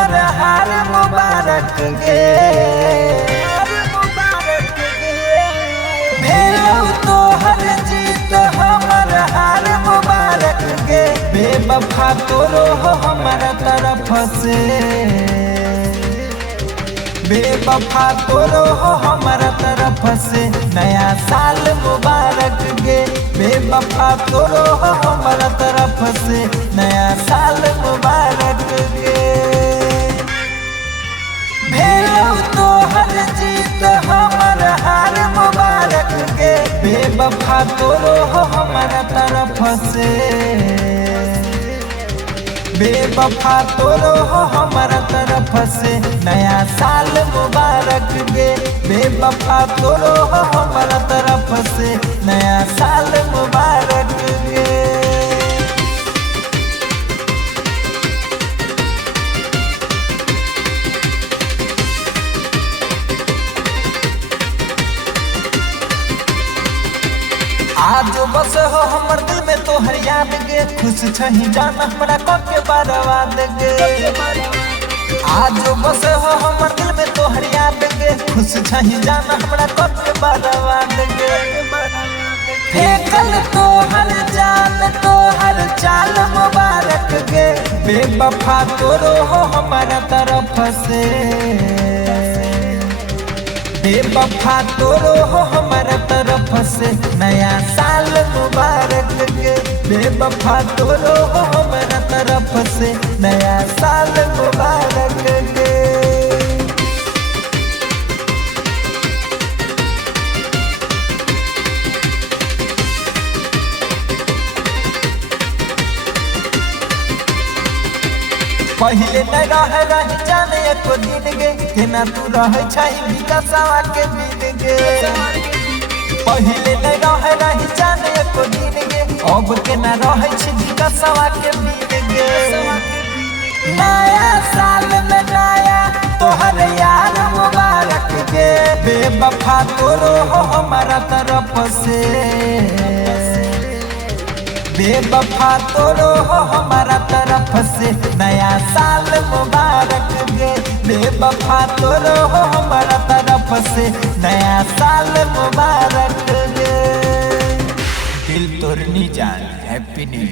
हमर हार मुबारक गे भेलौ तोहर जीत हमर हार मुबारक गे बेवफा तोरो हो हमर तरफ से बेवफा तोरो हो हमर तरफ से नया साल मुबारक गे बेवफा तोरो हो हमर तरफ से नया साल मुबारक गे भेलौ तोहर जीत हमर हार मुबारक गे बेवफा तोरो हो हमर तरफ से बेवफा तोरो हो हमर तरफ से नया साल मुबारक गे बेवफा तोरो हो हमर तरफ से नया साल मुबारक गे आज बस हो हमर दिल में तोहर याद गे खुश छही जान हमरा के बर्बाद गे आज बस हो हमर दिल में तोहर याद गे खुश छही जान हमरा के बर्बाद गे फेंकल तोहर जान तोहर चाल मुबारक गे बेवफा तोरो हो हमर तरफ से बेवफा तोरो हो हमर तरफ से नया साल मुबारक गे बेवफा तोरो हो हमर तरफ से नया साल मुबारक गे पहले न रही जाने एको दिन गे केना तू रहे छही विकासवा के बिन गे पहले न रही जाने एको दिन गे अब केना रहे छी विकासवा के बिन गे नया साल में नया तोहर यार मुबारक गे बेवफा तोरो हो हमारा तरफ से बेवफा तोरो हो हमारा तरफ से नया साल मुबारक गे बेवफा तोरो हो हमारा तरफ से नया साल मुबारक गे दिल तोड़नी जान हैप्पी न्यू